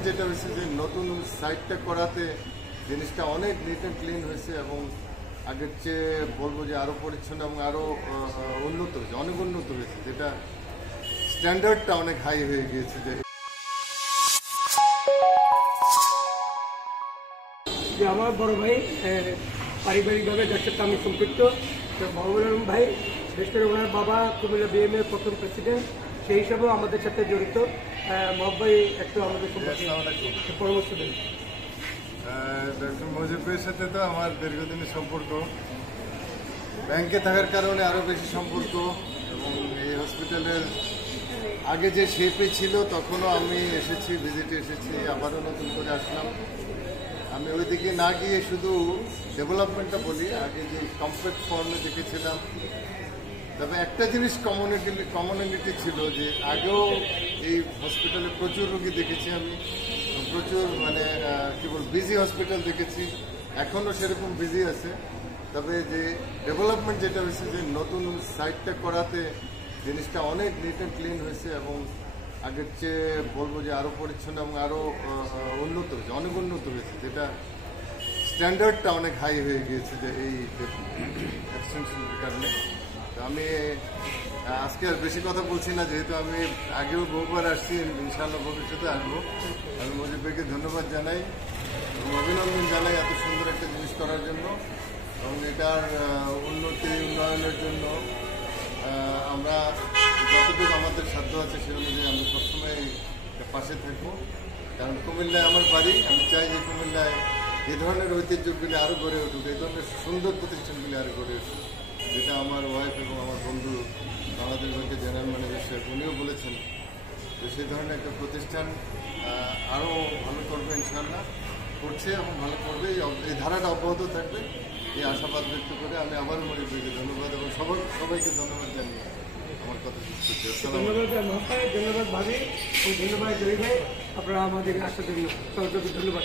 Development যেটা হয়েছে যে নতুন সাইটটা করাতে জিনিসটা অনেক নিট অ্যান্ড ক্লিন হয়েছে এবং আগের চেয়ে বলবো যে আরও পরিচ্ছন্ন এবং আরও উন্নত হয়েছে, অনেক উন্নত হয়েছে, যেটা স্ট্যান্ডার্ডটা অনেক হাই হয়ে গিয়েছে। যে আমার বড় ভাই পারিবারিকভাবে দেশের সাথে আমি সম্পৃক্ত। মহবুল আলম ভাই দেশের ওনার বাবা কুমিল্লা বিএমএ প্রথম প্রেসিডেন্ট, সেই হিসাবেও আমাদের সাথে জড়িত। মহব ভাই একটু আমাদের পরামর্শ দেন। ডক্টর মুজিবের সাথে তো আমার দীর্ঘদিনের সম্পর্ক, ব্যাংকে থাকার কারণে আরও বেশি সম্পর্ক, এবং এই হসপিটালের আগে যে শেপে ছিল তখনও আমি এসেছি, ভিজিটে এসেছি, আবারও নতুন করে আসলাম। আমি ওইদিকে না গিয়ে শুধু ডেভেলপমেন্টটা বলি, আগে যে কমপ্লেক্স ফর্মে দেখেছিলাম। তবে একটা জিনিস কমনিটি ছিল যে আগেও এই হসপিটালে প্রচুর রোগী দেখেছি আমি, প্রচুর মানে কি বল বিজি হসপিটাল দেখেছি, এখনও সেরকম বিজি আছে। তবে যে ডেভেলপমেন্ট যেটা হয়েছে যে নতুন সাইটটা করাতে জিনিসটা অনেক নিট অ্যান্ড ক্লিন হয়েছে এবং আগের চেয়ে বলবো যে আরও পরিচ্ছন্ন এবং আরও উন্নত হয়েছে, অনেক উন্নত হয়েছে, যেটা স্ট্যান্ডার্ডটা অনেক হাই হয়ে গিয়েছে যে এই এক্সটেনশনের কারণে। তো আমি আজকে আর বেশি কথা বলছি না, যেহেতু আমি আগেও বহুবার আসছি, ইনশাআল্লাহ ভবিষ্যতে আসবো। আমি মুজিব ভাইকে ধন্যবাদ জানাই এবং অভিনন্দন জানাই এত সুন্দর একটা জিনিস করার জন্য, এবং এটার উন্নয়নের জন্য আমরা যতটুকু আমাদের সাধ্য আছে সে অনুযায়ী আমরা সবসময় পাশে থাকবো। কারণ কুমিল্লায় আমার বাড়ি, আমি চাই যে কুমিল্লায় এই ধরনের ঐতিহ্যগুলি আরও গড়ে উঠুক, এই ধরনের সুন্দর প্রতিষ্ঠানগুলি আরও গড়ে উঠুক, যেটা আমার ওয়াইফ এবং আমার বন্ধু বাংলাদেশ ব্যাংকের জেনারেল ম্যানেজার সাহেব উনিও বলেছেন যে সেই ধরনের একটা প্রতিষ্ঠান আরও ভালো করবে, ইনশাআল্লাহ করছে এবং ভালো করবে। এই ধারাটা অব্যাহত থাকবে, এই আশাবাদ ব্যক্ত করে আমি আবারও মুজিব ভাইকে ধন্যবাদ এবং সবাইকে ধন্যবাদ জানিয়ে আমার কথা শেষ করছি। ধন্যবাদ ভাবি, ধন্যবাদ জয় ভাই, আপনারা আমাদের আসার জন্য ধন্যবাদ।